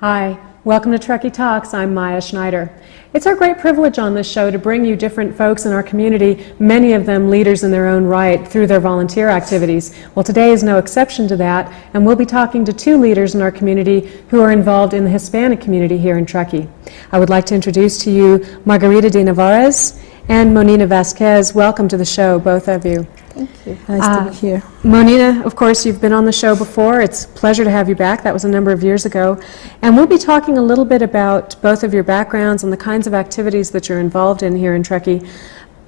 Hi, welcome to Truckee Talks. I'm Maya Schneider. It's our great privilege on this show to bring you different folks in our community, many of them leaders in their own right through their volunteer activities. Well, today is no exception to that, and we'll be talking to two leaders in our community who are involved in the Hispanic community here in Truckee. I would like to introduce to you Margarita de Nevarez and Monina Vasquez. Welcome to the show, both of you. Thank you. Nice to be here. Monina, of course, you've been on the show before. It's a pleasure to have you back. That was a number of years ago. And we'll be talking a little bit about both of your backgrounds and the kinds of activities that you're involved in here in Truckee.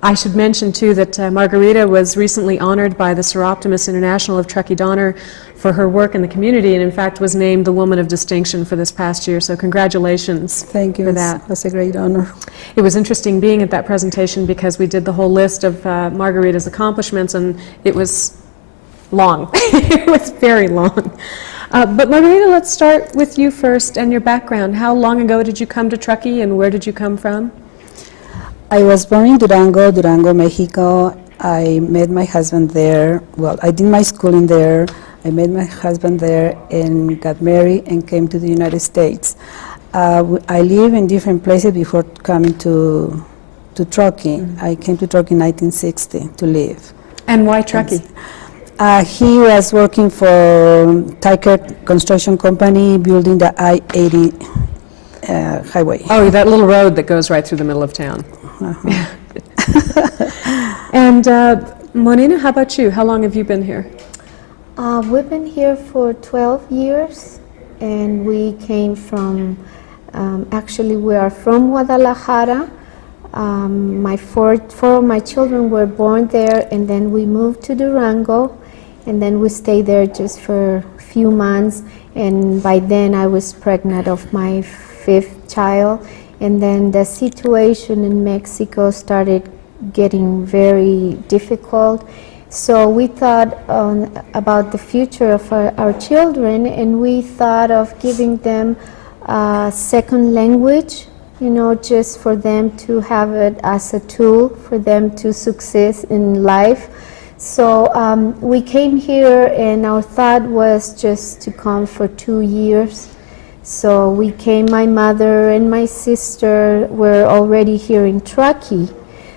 I should mention, too, that Margarita was recently honored by the Seroptimus International of Truckee Donner for her work in the community, and in fact was named the Woman of Distinction for this past year. So congratulations. Thank you for that. That's a great honor. It was interesting being at that presentation because we did the whole list of Margarita's accomplishments, and it was long. It was very long. But Margarita, let's start with you first and your background. How long ago did you come to Truckee, and where did you come from? I was born in Durango, Mexico. I met my husband there. Well, I did my schooling there. I met my husband there and got married and came to the United States. I lived in different places before coming to Truckee. Mm-hmm. I came to Truckee in 1960 to live. And why Truckee? He was working for Tiger Construction Company, building the I-80 highway. Oh, that little road that goes right through the middle of town. Uh-huh. And Monina, how about you? How long have you been here? We've been here for 12 years, and we came from, actually we are from Guadalajara. Four of my children were born there, and then we moved to Durango, and then we stayed there just for a few months, and by then I was pregnant of my fifth child, and then the situation in Mexico started getting very difficult. So we thought about the future of our children, and we thought of giving them a second language, just for them to have it as a tool for them to succeed in life. So we came here, and our thought was just to come for 2 years. So we came, my mother and my sister were already here in Truckee.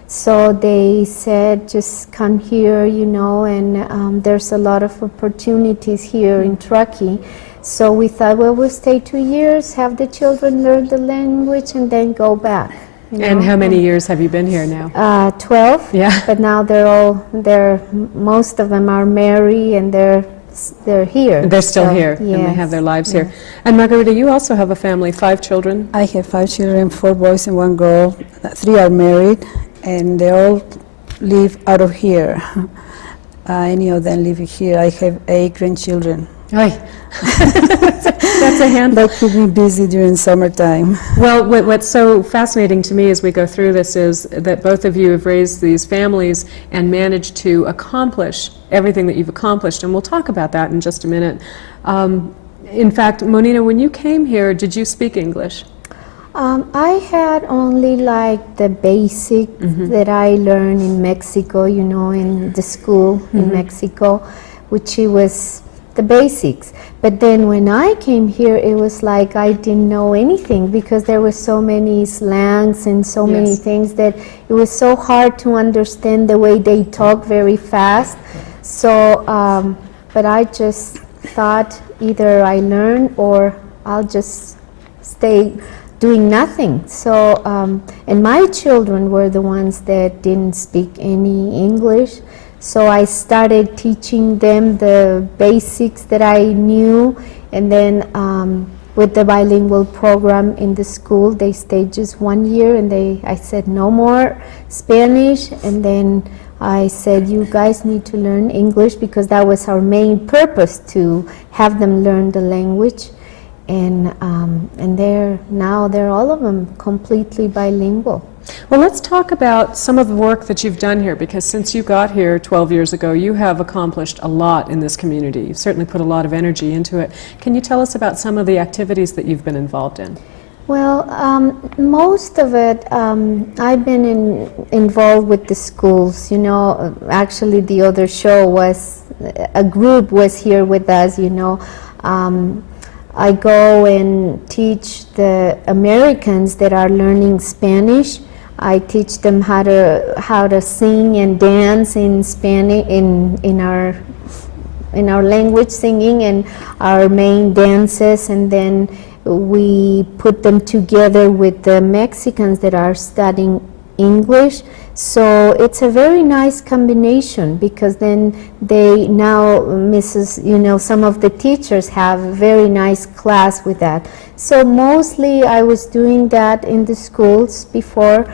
So they said, just come here, and there's a lot of opportunities here in Truckee. So we thought, well, we'll stay 2 years, have the children learn the language, and then go back. And how many years have you been here now? 12. Yeah. But now most of them are married, and they're here. They're still here, yes. and they have their lives here. And Margarita, you also have a family, 5 children. I have 5 children, 4 boys and 1 girl. 3 are married, and they all live out of here. Any of them live here. I have 8 grandchildren. Aye. That's a handful. That keep me busy during summertime. Well, what's so fascinating to me as we go through this is that both of you have raised these families and managed to accomplish everything that you've accomplished, and we'll talk about that in just a minute. In fact, Monina, when you came here, did you speak English? I had only like the basic that I learned in Mexico, in the school in Mexico, which it was the basics. But then when I came here, it was like I didn't know anything, because there were so many slangs and so many things that it was so hard to understand the way they talk very fast. So, but I just thought either I learn or I'll just stay doing nothing. So, and my children were the ones that didn't speak any English. So I started teaching them the basics that I knew, and then with the bilingual program in the school, they stayed just 1 year, and I said no more Spanish, and then I said you guys need to learn English, because that was our main purpose, to have them learn the language, and they're all of them completely bilingual. Well, let's talk about some of the work that you've done here, because since you got here 12 years ago, you have accomplished a lot in this community. You've certainly put a lot of energy into it. Can you tell us about some of the activities that you've been involved in? Well, most of it, I've been involved with the schools. Actually the other show was, a group was here with us, I go and teach the Americans that are learning Spanish. I teach them how to sing and dance in Spanish in our language, singing and our main dances, and then we put them together with the Mexicans that are studying English. So it's a very nice combination, because then they now, some of the teachers have a very nice class with that. So mostly I was doing that in the schools before,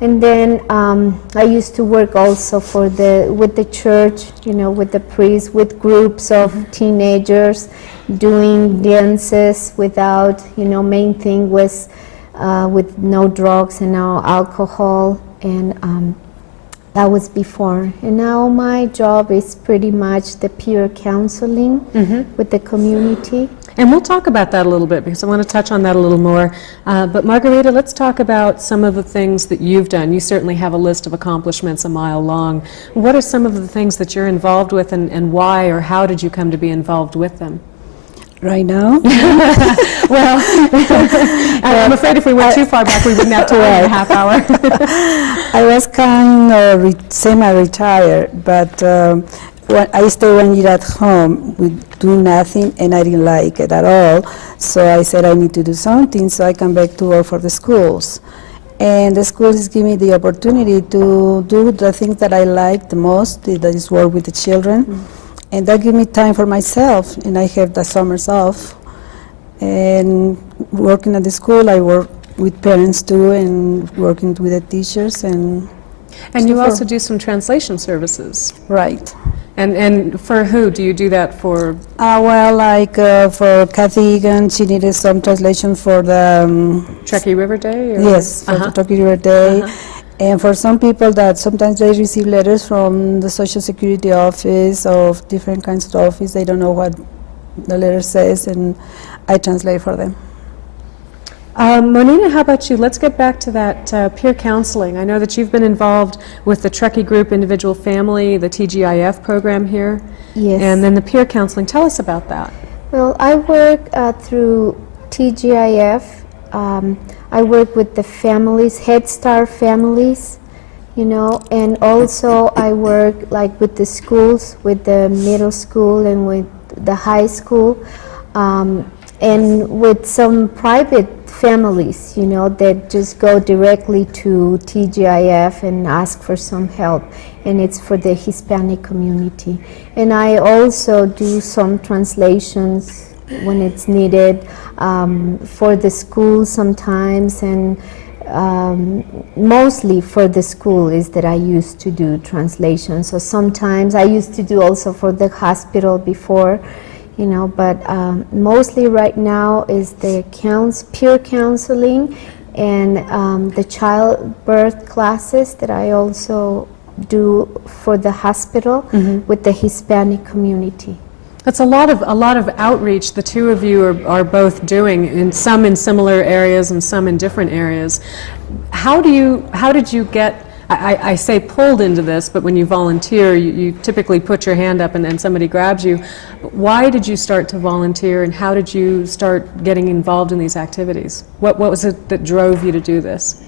and then I used to work also with the church, with the priests, with groups of teenagers doing dances without, main thing was with no drugs and no alcohol, and that was before. And now my job is pretty much the peer counseling with the community. And we'll talk about that a little bit, because I want to touch on that a little more. But Margarita, let's talk about some of the things that you've done. You certainly have a list of accomplishments a mile long. What are some of the things that you're involved with, and why or how did you come to be involved with them? Right now? Well, I'm afraid if we went too far back, we wouldn't have time in a half hour. I was kind of semi-retired, but when I stayed 1 year at home, we do nothing, and I didn't like it at all. So I said I need to do something, so I come back to work for the schools. And the schools give me the opportunity to do the things that I like the most, that is work with the children. And that gives me time for myself, and I have the summers off. And working at the school, I work with parents too, and working with the teachers. And you so also do some translation services. Right. And for who? Do you do that for? For Kathy Egan, she needed some translation for the Truckee River Day? Or? Yes, for the Truckee River Day. And for some people that sometimes they receive letters from the Social Security office or different kinds of office, they don't know what the letter says, and I translate for them. Monina, how about you? Let's get back to that peer counseling. I know that you've been involved with the Truckee Group Individual Family, the TGIF program here. Yes. And then the peer counseling. Tell us about that. Well, I work through TGIF. I work with the families, Head Start families, and also I work with the schools, with the middle school and with the high school, and with some private families, that just go directly to TGIF and ask for some help, and it's for the Hispanic community. And I also do some translations when it's needed, for the school sometimes, and mostly for the school is that I used to do translations. So sometimes I used to do also for the hospital before, but mostly right now is the peer counseling and the childbirth classes that I also do for the hospital with the Hispanic community. That's a lot of outreach the two of you are both doing, in some in similar areas and some in different areas. How did you get, I say pulled into this, but when you volunteer, you typically put your hand up and somebody grabs you. Why did you start to volunteer, and how did you start getting involved in these activities? What was it that drove you to do this?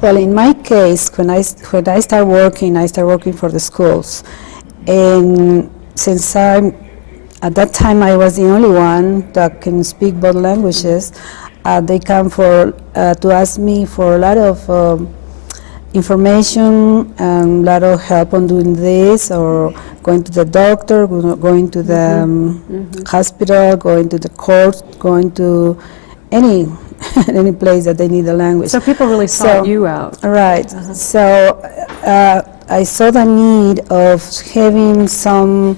Well, in my case, when I start working for the schools. And since at that time I was the only one that can speak both languages, they come to ask me for a lot of information and a lot of help on doing this, or going to the doctor, going to the hospital, going to the court, going to any place that they need the language. So people really sought you out. Right. So I saw the need of having some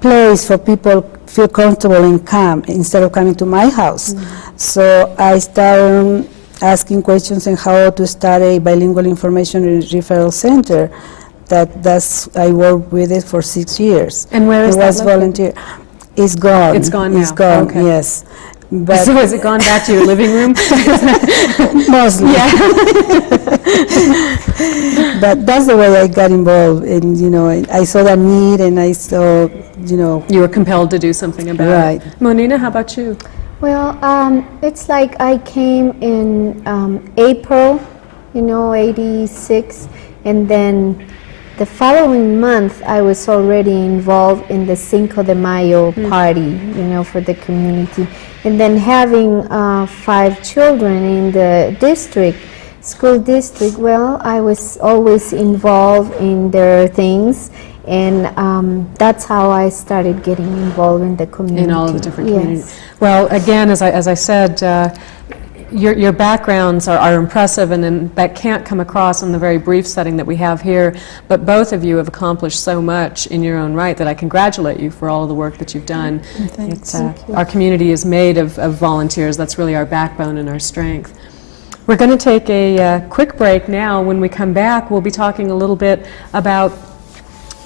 place for people feel comfortable and calm instead of coming to my house. So I started asking questions on how to start a bilingual information referral center. I worked with it for 6 years. And where is it that was located? volunteer. It's gone. It's gone now. It's gone. Okay. Yes. But So has it gone back to your living room? mostly. Yeah. But that's the way I got involved, and I saw the need, and I saw, You were compelled to do something about Right. it. Monina, how about you? Well, it's like I came in April, 86, and then the following month I was already involved in the Cinco de Mayo party, for the community. And then having 5 children in the school district, well, I was always involved in their things, and that's how I started getting involved in the community. In all of the different Yes. communities. Well, again, as I said, your backgrounds are impressive, and that can't come across in the very brief setting that we have here, but both of you have accomplished so much in your own right that I congratulate you for all of the work that you've done. Thanks. Thank you. Our community is made of volunteers. That's really our backbone and our strength. We're going to take a quick break now. When we come back, we'll be talking a little bit about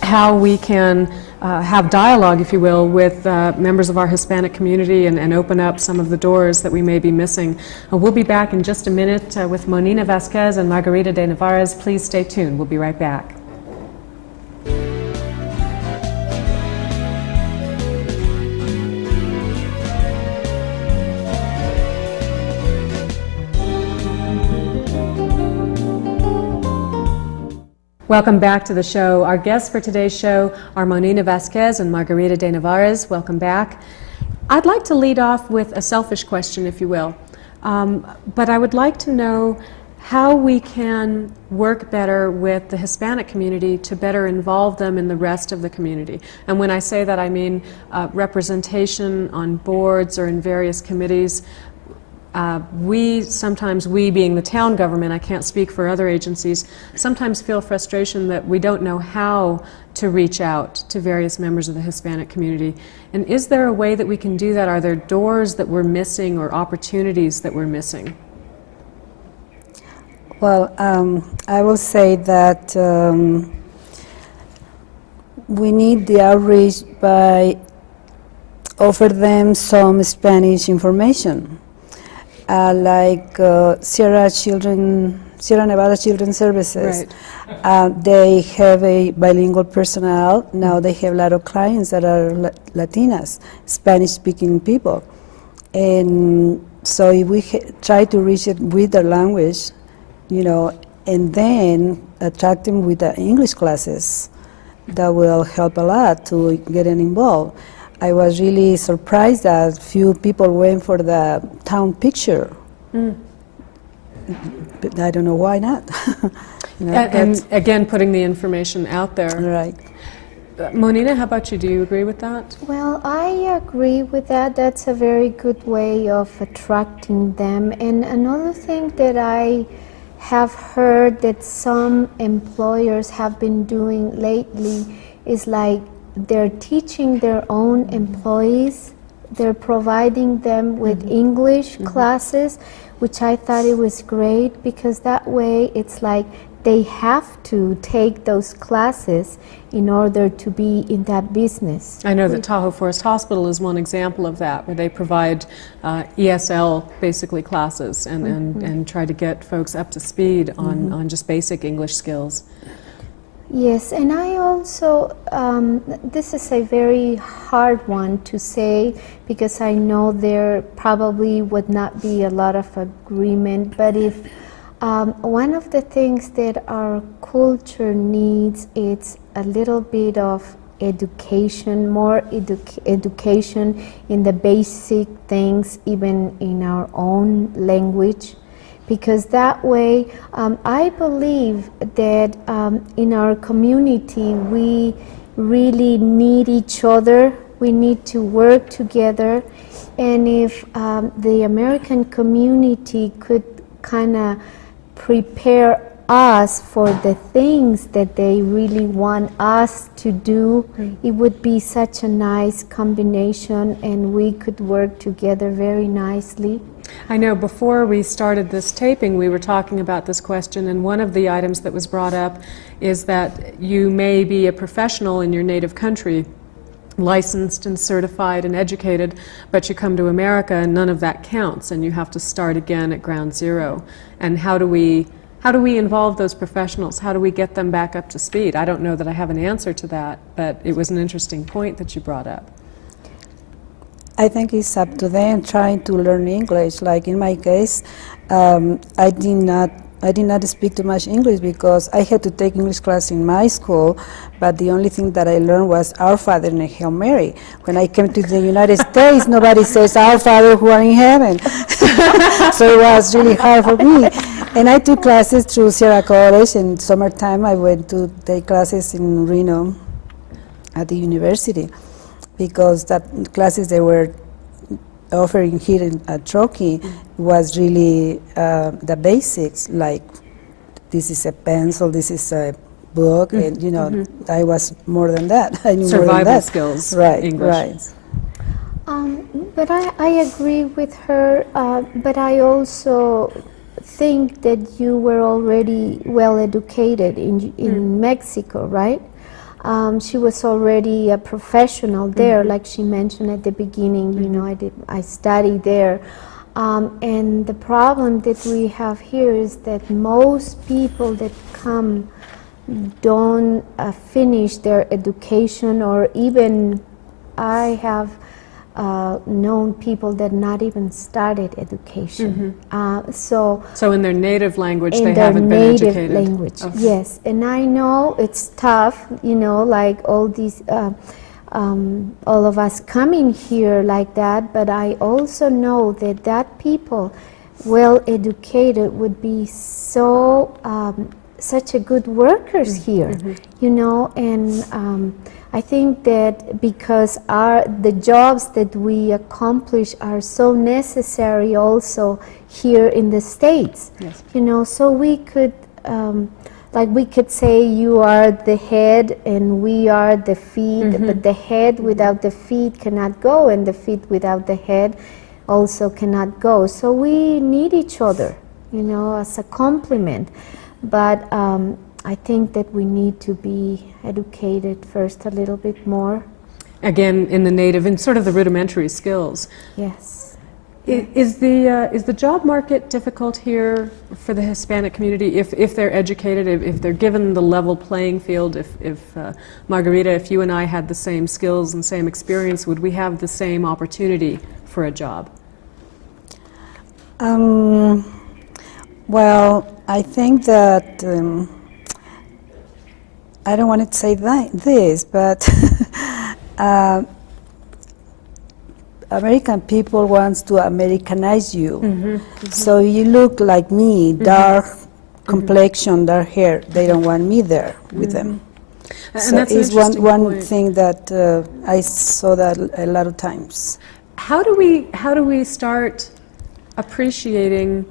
how we can have dialogue, if you will, with members of our Hispanic community and open up some of the doors that we may be missing. We'll be back in just a minute with Monina Vasquez and Margarita de Nevarez. Please stay tuned. We'll be right back. Welcome back to the show. Our guests for today's show are Monina Vasquez and Margarita de Nevarez. Welcome back. I'd like to lead off with a selfish question, if you will. But I would like to know how we can work better with the Hispanic community to better involve them in the rest of the community. And when I say that, I mean representation on boards or in various committees. We being the town government, I can't speak for other agencies, sometimes feel frustration that we don't know how to reach out to various members of the Hispanic community. And is there a way that we can do that? Are there doors that we're missing or opportunities that we're missing? Well, I will say that we need the outreach by offer them some Spanish information. Like Sierra Nevada Children's Services. Right. They have a bilingual personnel. Now they have a lot of clients that are Latinas, Spanish-speaking people. And so if we try to reach it with their language, and then attract them with the English classes, that will help a lot to get them involved. I was really surprised that few people went for the town picture. But I don't know why not. And again, putting the information out there. Right. Monina, how about you? Do you agree with that? Well, I agree with that. That's a very good way of attracting them. And another thing that I have heard that some employers have been doing lately is like they're teaching their own employees. They're providing them with English classes, which I thought it was great because that way it's like they have to take those classes in order to be in that business. I know that Tahoe Forest Hospital is one example of that, where they provide ESL, basically, classes and try to get folks up to speed on just basic English skills. Yes, and I also, this is a very hard one to say because I know there probably would not be a lot of agreement, but if one of the things that our culture needs is a little bit of education, more education in the basic things, even in our own language. Because that way, I believe that in our community, we really need each other. We need to work together. And if the American community could kind of prepare us for the things that they really want us to do, it would be such a nice combination and we could work together very nicely. I know before we started this taping, we were talking about this question, and one of the items that was brought up is that you may be a professional in your native country, licensed and certified and educated, but you come to America and none of that counts, and you have to start again at ground zero. And how do we involve those professionals? How do we get them back up to speed? I don't know that I have an answer to that, but it was an interesting point that you brought up. I think it's up to them trying to learn English. Like in my case, I did not speak too much English because I had to take English class in my school, but the only thing that I learned was Our Father and Hail Mary. When I came to the United States, nobody says Our Father who are in heaven. So it was really hard for me. And I took classes through Sierra College. In summertime, I went to take classes in Reno at the university, because that classes they were offering here at Truckee was really the basics, like this is a pencil, this is a book, and you know, I was more than that. I knew more than Survival that. skills, Right, English. right. But I agree with her, but I also think that you were already well educated in Mexico, right? She was already a professional there, like she mentioned at the beginning. You know, I studied there, and the problem that we have here is that most people that come don't finish their education, or even I have known people that not even started education. So in their native language, in they their haven't been native educated. language, Okay. yes. And I know it's tough, you know, like all these, all of us coming here like that, but I also know that people, well educated, would be so, such a good workers here, you know, and I think that because the jobs that we accomplish are so necessary also here in the States, you know, so we could, like we could say you are the head and we are the feet, but the head without the feet cannot go, and the feet without the head also cannot go. So we need each other, you know, as a complement. But I think that we need to be educated first a little bit more. Again, in the native, in sort of the rudimentary skills. Yes. Is the job market difficult here for the Hispanic community if they're educated, if they're given the level playing field? If Margarita, if you and I had the same skills and same experience, would we have the same opportunity for a job? Well, I think that I don't want to say this, but American people wants to Americanize you. So you look like me, dark complexion, dark hair. They don't want me there with them. And So that's an it's interesting one point. thing that I saw that a lot of times. How do we start appreciating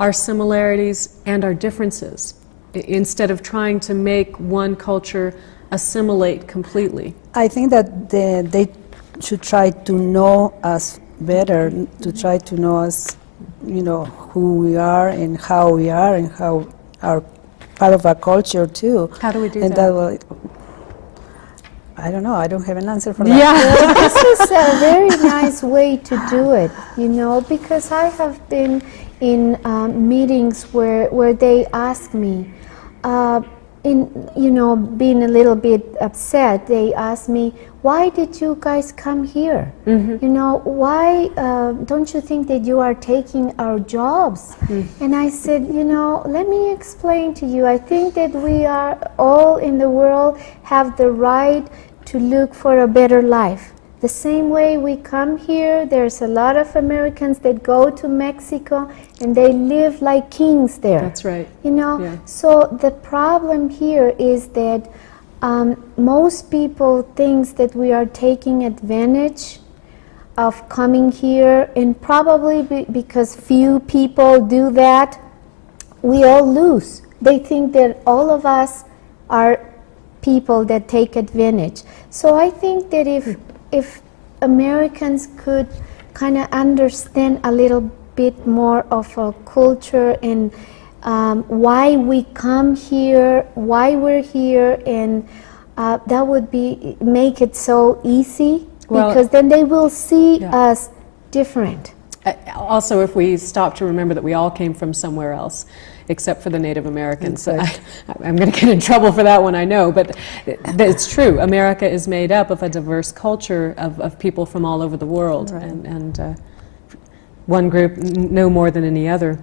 our similarities and our differences instead of trying to make one culture assimilate completely? I think that they should try to know us better, to try to know us, you know, who we are and how we are and how our part of our culture too. How do we do and that? will, I don't know. I don't have an answer for that. Yeah. This is a very nice way to do it, you know, because I have been in meetings where they ask me, you know, being a little bit upset, they ask me, why did you guys come here? You know, why don't you think that you are taking our jobs? And I said, you know, let me explain to you. I think that we are all in the world have the right to look for a better life. The same way we come here, there's a lot of Americans that go to Mexico and they live like kings there. That's right. You know, Yeah. so the problem here is that most people think that we are taking advantage of coming here, and probably because few people do that, we all lose. They think that all of us are people that take advantage. So I think that if Americans could kind of understand a little bit more of a culture and why we come here, why we're here, and that would be make it so easy, Well, because then they will see yeah. us different. Also, if we stop to remember that we all came from somewhere else, except for the Native Americans. I'm going to get in trouble for that one, I know, but it's true. America is made up of a diverse culture of people from all over the world, Right. and one group no more than any other.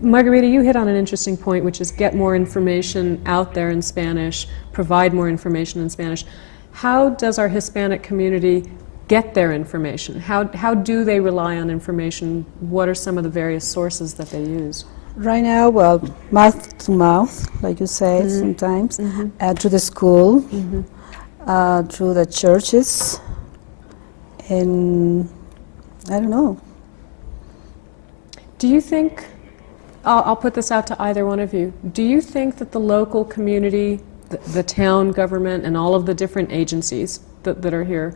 Margarita, you hit on an interesting point, which is get more information out there in Spanish, provide more information in Spanish. How does our Hispanic community get their information? How do they rely on information? What are some of the various sources that they use? Right now, well, mouth to mouth, like you say, sometimes, through the school, through the churches, and I don't know. Do you think, I'll put this out to either one of you, do you think that the local community, the town government, and all of the different agencies that are here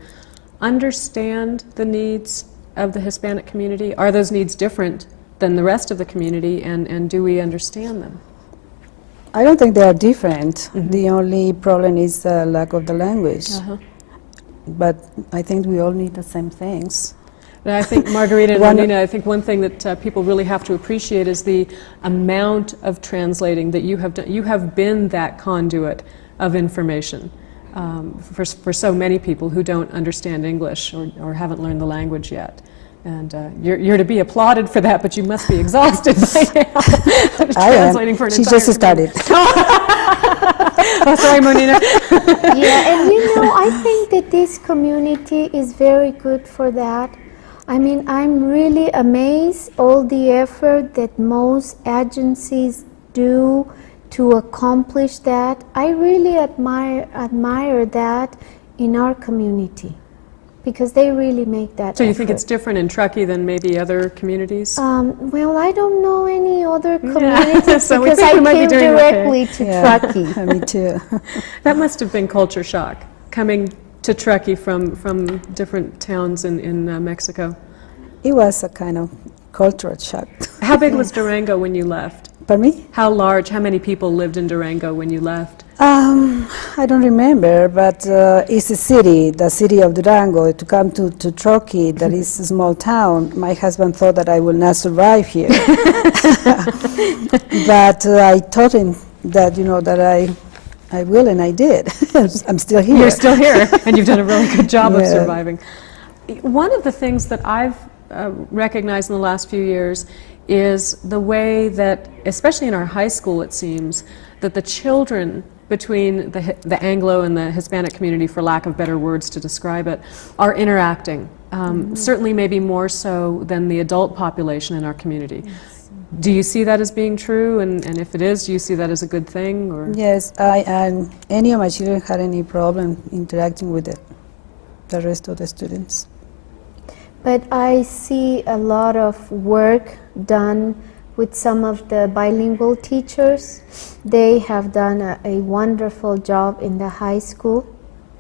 understand the needs of the Hispanic community? Are those needs different than the rest of the community, and do we understand them? I don't think they are different. The only problem is the lack of the language. But I think we all need the same things. And I think, Margarita and Monina, I think one thing that people really have to appreciate is the amount of translating that you have done. You have been that conduit of information for so many people who don't understand English or haven't learned the language yet. And you're to be applauded for that, but you must be exhausted by now. Translating for an She entire just started. Oh, sorry, Monina. Yeah, and I think that this community is very good for that. I mean, I'm really amazed all the effort that most agencies do to accomplish that. I really admire that in our community, because they really make that So you effort. think it's different in Truckee than maybe other communities? Well, I don't know any other communities So we because think I we might be came doing directly to Truckee. Me too. That must have been culture shock, coming to Truckee from different towns in Mexico. It was a kind of cultural shock. How big was Durango when you left? Pardon me? How many people lived in Durango when you left? I don't remember, but it's a city, the city of Durango. To come to Truckee, that is a small town, my husband thought that I will not survive here. But I told him that, that I will, and I did. I'm still here. You're still here, and you've done a really good job of Yeah. surviving. One of the things that I've recognized in the last few years is the way that, especially in our high school it seems, that the children between the Anglo and the Hispanic community, for lack of better words to describe it, are interacting. Certainly maybe more so than the adult population in our community. Yes. Do you see that as being true? And if it is, do you see that as a good thing? Or? Yes, and any of my children had any problem interacting with the rest of the students. But I see a lot of work done with some of the bilingual teachers. They have done a wonderful job in the high school,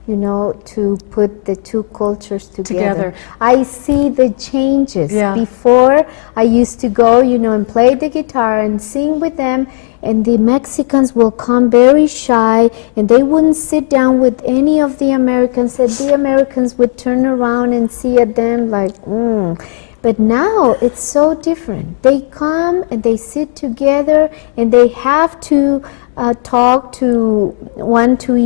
to put the two cultures together. I see the changes. Yeah. Before, I used to go, and play the guitar and sing with them, and the Mexicans will come very shy, and they wouldn't sit down with any of the Americans, and the Americans would turn around and see at them like, But now it's so different. They come and they sit together, and they have to talk to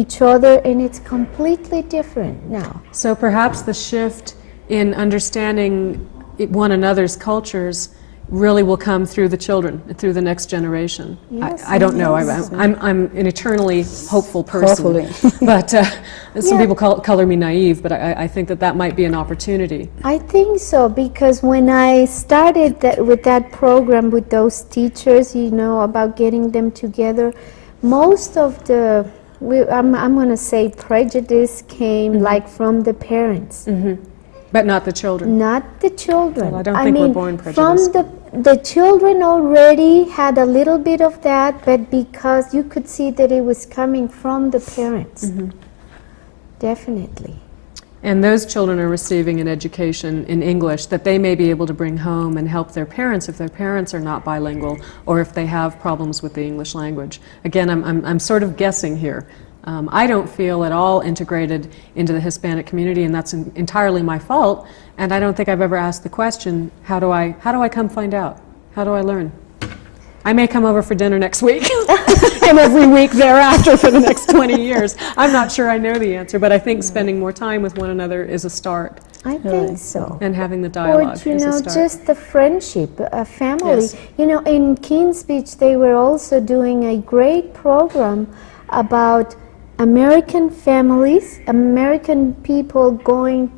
each other, and it's completely different now. So perhaps the shift in understanding one another's cultures really will come through the children, through the next generation. Yes, I don't know. yes. I'm an eternally hopeful person. Hopefully. But some Yeah. people color me naive, but I think that might be an opportunity. I think so, because when I started with that program with those teachers, about getting them together, most of I'm going to say prejudice came like from the parents. But not the children. Not the children. Well, I don't think we're born From prejudiced. the children already had a little bit of that, but because you could see that it was coming from the parents. Definitely. And those children are receiving an education in English that they may be able to bring home and help their parents if their parents are not bilingual or if they have problems with the English language. Again, I'm sort of guessing here, I don't feel at all integrated into the Hispanic community, and that's entirely my fault. And I don't think I've ever asked the question, how do I come find out? How do I learn? I may come over for dinner next week and every week thereafter for the next 20 years. I'm not sure I know the answer, but I think spending more time with one another is a start. I think so. And having the dialogue Or, is a start. just the friendship, a family. Yes. In Kings Beach, they were also doing a great program about American families, American people going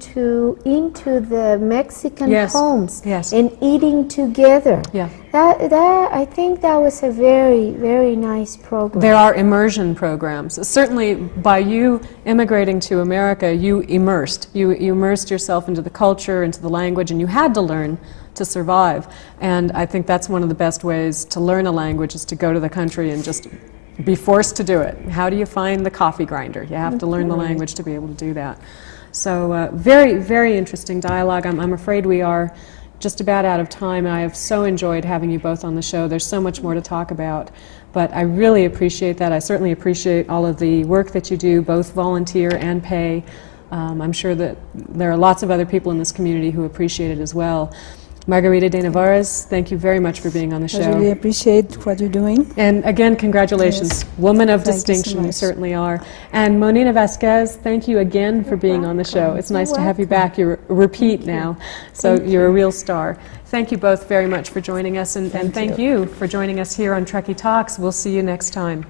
into the Mexican Yes. homes Yes. and eating together. Yeah. I think that was a very, very nice program. There are immersion programs. Certainly, by you immigrating to America, you immersed. You immersed yourself into the culture, into the language, and you had to learn to survive. And I think that's one of the best ways to learn a language is to go to the country and just be forced to do it. How do you find the coffee grinder? You have to learn the language to be able to do that. So very, very interesting dialogue. I'm afraid we are just about out of time. I have so enjoyed having you both on the show. There's so much more to talk about, but I really appreciate that. I certainly appreciate all of the work that you do, both volunteer and pay. I'm sure that there are lots of other people in this community who appreciate it as well. Margarita de Nevarez, thank you very much for being on the I show. really appreciate what you're doing. And again, congratulations. Yes. Woman of Thank you so distinction, you much. certainly are. And Monina Vasquez, thank you again for being on the show. It's nice to have you back. You're a repeat now, so you're a real star. Thank you both very much for joining us, and thank you for joining us here on Truckee Talks. We'll see you next time.